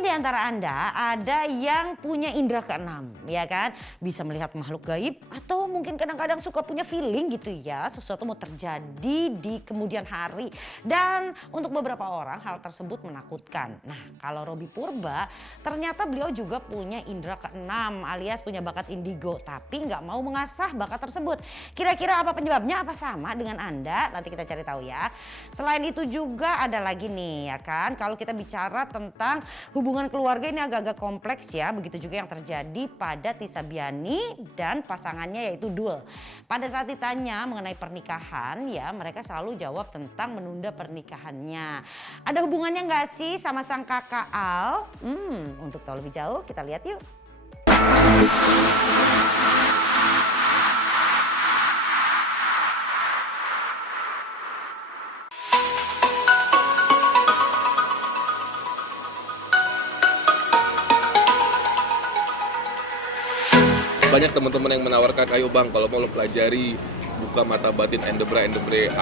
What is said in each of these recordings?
Mungkin di antara Anda ada yang punya indera keenam, ya kan? Bisa melihat makhluk gaib atau mungkin kadang-kadang suka punya feeling gitu ya, sesuatu mau terjadi di kemudian hari. Dan untuk beberapa orang hal tersebut menakutkan. Nah, kalau Robby Purba ternyata beliau juga punya indera keenam alias punya bakat indigo, tapi nggak mau mengasah bakat tersebut. Kira-kira apa penyebabnya? Apa sama dengan Anda? Nanti kita cari tahu ya. Selain itu juga ada lagi nih ya kan, kalau kita bicara tentang hubungan keluarga ini agak-agak kompleks ya. Begitu juga yang terjadi pada Tisa Biani dan pasangannya yaitu Dul. Pada saat ditanya mengenai pernikahan ya, mereka selalu jawab tentang menunda pernikahannya. Ada hubungannya nggak sih sama sang kakak Al? Untuk tahu lebih jauh kita lihat yuk. Banyak teman-teman yang menawarkan, ayo bang kalau mau lo pelajari buka mata batin endebra.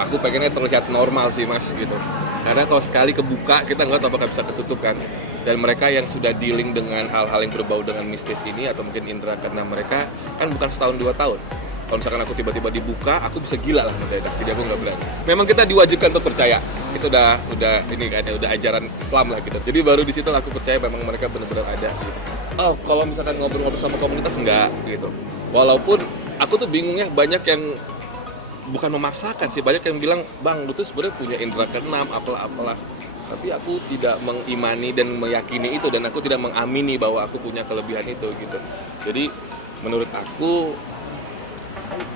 Aku pengennya terlihat normal sih mas gitu. Karena kalau sekali kebuka kita nggak tahu apakah bisa ketutup kan. Dan mereka yang sudah dealing dengan hal-hal yang berbau dengan mistis ini atau mungkin indera keenam mereka kan bukan setahun 2 tahun. Kalau misalkan aku tiba-tiba dibuka, aku bisa gila lah mendadak. Jadi aku nggak berani. Memang kita diwajibkan untuk percaya. Itu udah ini kan ya, udah ajaran Islam lah gitu. Jadi baru di situ aku percaya memang mereka benar-benar ada gitu. Oh, kalau misalkan ngobrol-ngobrol sama komunitas enggak gitu. Walaupun aku tuh bingungnya banyak yang bukan memaksakan sih, banyak yang bilang, "Bang, lu tuh sebenarnya punya indera keenam apalah." Tapi aku tidak mengimani dan meyakini itu dan aku tidak mengamini bahwa aku punya kelebihan itu gitu. Jadi menurut aku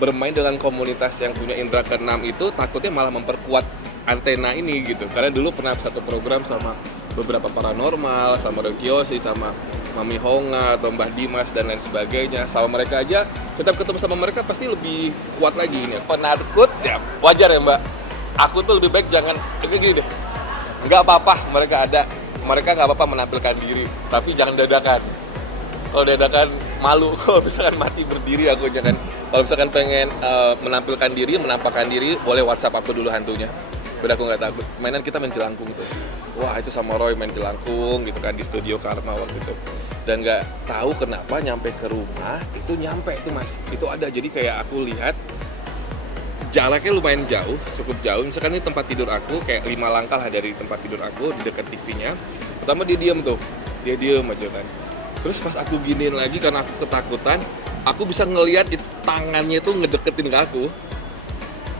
bermain dengan komunitas yang punya indera keenam itu takutnya malah memperkuat antena ini gitu. Karena dulu pernah satu program sama beberapa paranormal, sama Rengkiosi, sama Mami Honga atau Mbah Dimas dan lain sebagainya. Sama mereka aja, setiap ketemu sama mereka pasti lebih kuat lagi ini. Penakut ya wajar ya mbak. Aku tuh lebih baik jangan gini deh. Nggak apa-apa mereka ada, mereka nggak apa-apa menampilkan diri, tapi jangan dadakan. Kalau dadakan malu, kalau misalkan mati berdiri aku jangan. Kalau misalkan pengen menampilkan diri, menampakkan diri, boleh WhatsApp aku dulu hantunya. Udah aku nggak takut. Mainan kita main jelangkung tuh. Wah itu sama Roy main jelangkung gitu kan di studio Karma waktu itu. Dan nggak tahu kenapa nyampe ke rumah itu nyampe itu mas. Itu ada jadi kayak aku lihat jaraknya lumayan jauh, cukup jauh. Misalkan ini tempat tidur aku kayak 5 langkah lah dari tempat tidur aku di dekat TV-nya. Pertama dia diem tuh, dia diem aja kan. Terus pas aku giniin lagi karena aku ketakutan, aku bisa ngelihat itu tangannya tuh ngedeketin ke aku.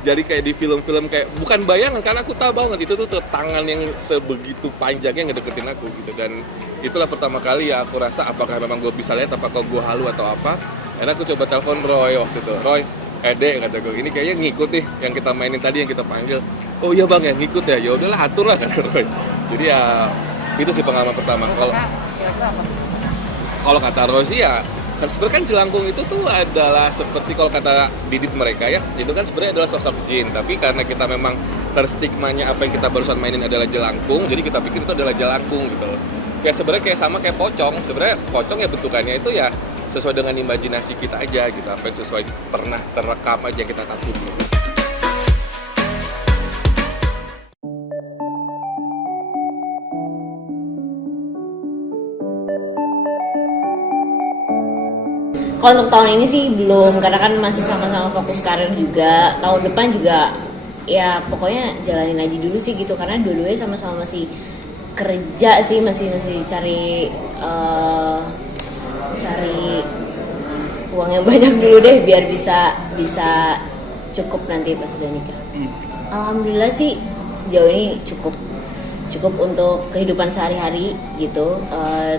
Jadi kayak di film-film kayak bukan bayangan karena aku tahu banget itu tuh tangan yang sebegitu panjangnya ngedeketin aku gitu. Dan itulah pertama kali ya aku rasa apakah memang gue bisa lihat apakah gue halu atau apa. Karena aku coba telepon Roy waktu itu. Roy, Dek kata gue, ini kayaknya ngikut nih yang kita mainin tadi yang kita panggil. Oh iya bang ya ngikut ya, ya udahlah atur lah kata Roy. Jadi ya itu sih pengalaman pertama. Kalau kata Roy sih ya sebenarnya kan jelangkung itu tuh adalah seperti kalau kata Didit mereka ya, itu kan sebenarnya adalah sosok jin. Tapi karena kita memang terstigmanya apa yang kita barusan mainin adalah jelangkung, jadi kita pikir itu adalah jelangkung gitu. Kayak sebenarnya kayak sama kayak pocong. Sebenarnya pocong ya bentukannya itu ya sesuai dengan imajinasi kita aja gitu, apa yang sesuai pernah terekam aja yang kita takuti. Kalau untuk tahun ini sih belum, karena kan masih sama-sama fokus karir juga. Tahun depan juga ya pokoknya jalanin aja dulu sih gitu, karena dua-duanya sama-sama masih kerja sih, masih cari uang yang banyak dulu deh biar bisa cukup nanti pas udah nikah. Alhamdulillah sih sejauh ini cukup untuk kehidupan sehari-hari gitu.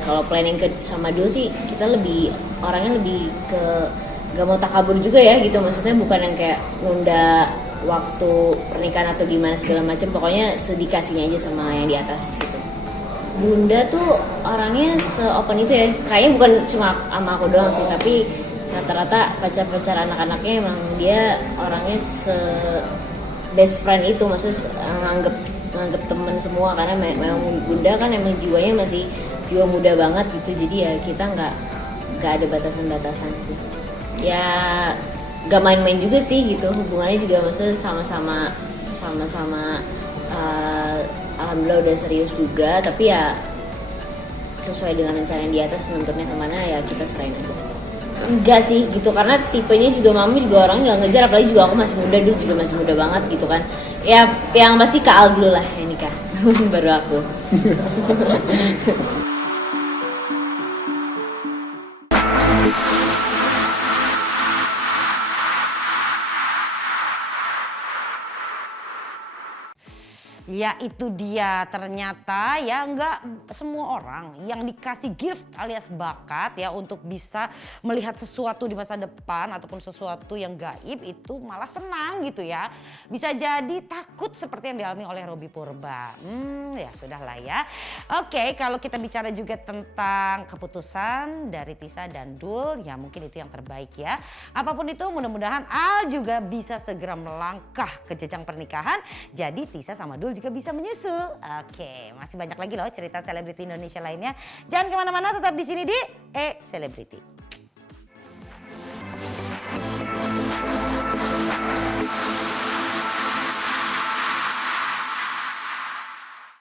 Kalau planning sama Dul sih kita orangnya lebih ke gak mau takabur juga ya gitu, maksudnya bukan yang kayak nunda waktu pernikahan atau gimana segala macam, pokoknya sedikasinya aja sama yang di atas gitu. Bunda tuh orangnya se-open itu ya, kayaknya bukan cuma sama aku doang sih, tapi rata-rata pacar-pacar anak-anaknya emang dia orangnya best friend itu, maksudnya nganggep temen semua, karena memang Bunda kan emang jiwanya masih jiwa muda banget gitu, jadi ya kita nggak ada batasan-batasan sih. Ya gak main-main juga sih gitu, hubungannya juga maksudnya sama-sama alhamdulillah udah serius juga, tapi ya sesuai dengan rencana yang di atas nunturnya kemana ya kita serahin aja. Enggak sih gitu, karena tipenya juga mami juga orangnya nggak ngejar, apalagi juga aku masih muda, dulu juga masih muda banget gitu kan. Ya yang pasti Kak Al dulu lah yang nikah baru aku. Ya itu dia, ternyata ya nggak semua orang yang dikasih gift alias bakat ya untuk bisa melihat sesuatu di masa depan ataupun sesuatu yang gaib itu malah senang gitu ya. Bisa jadi takut seperti yang dialami oleh Robby Purba. Ya sudahlah ya. Oke, kalau kita bicara juga tentang keputusan dari Tisa dan Dul, ya mungkin itu yang terbaik ya. Apapun itu mudah-mudahan Al juga bisa segera melangkah ke jenjang pernikahan. Jadi Tisa sama Dul juga bisa menyusul. Oke, masih banyak lagi loh cerita selebriti Indonesia lainnya. Jangan kemana-mana, tetap di sini di Selebriti.